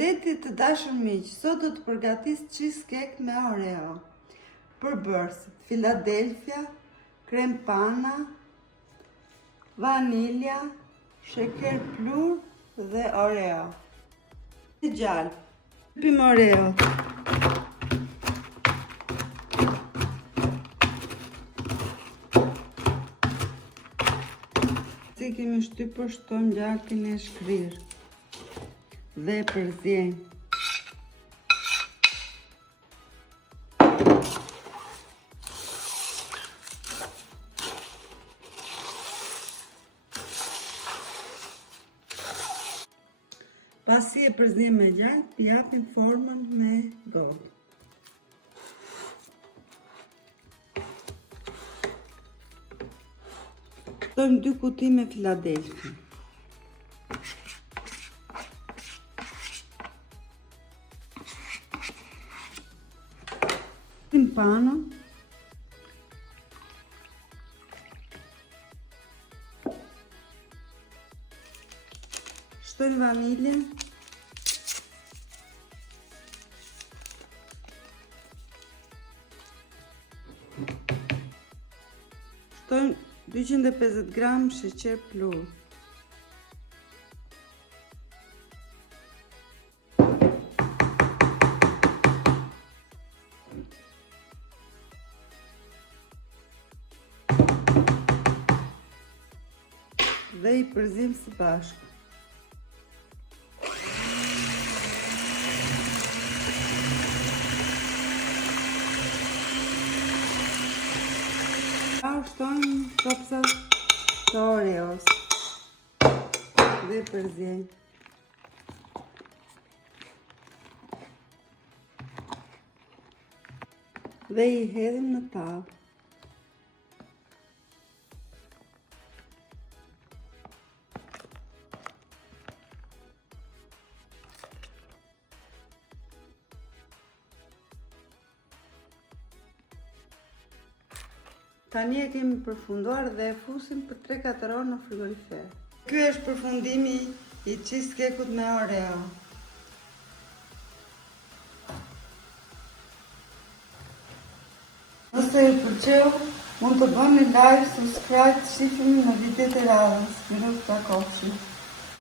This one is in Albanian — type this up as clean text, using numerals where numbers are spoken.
Përshëndetje të dashur miq, sot do të përgatis cheesecake me Oreo. Përbërësit: Philadelphia, krem pana, vanilja, sheker plur dhe Oreo. Të gjallë. Hypim Oreo. Si kemi shtypur, shtojmë gjarkin e shkrirë dhe përzien. Pasi e përzien me gjak, japim formën me gotë. Shtojmë 2 kuti me Philadelphia. Pano, shtojmë vanilje, shtojmë 250 gram sheqer plur. Dhe i përzim së bashku. Shtojmë topsat të Oreos dhe përzim. Dhe i hedhim në tavë. Tani e kemi përfunduar dhe e fusim për 3-4 orë në frigorifer. Ky është përfundimi i cheesecake-ut me Oreo. Nëse ju pëlqeu, mund të bëni like, subscribe, të shihemi në videot e radhës. Miru të takohemi.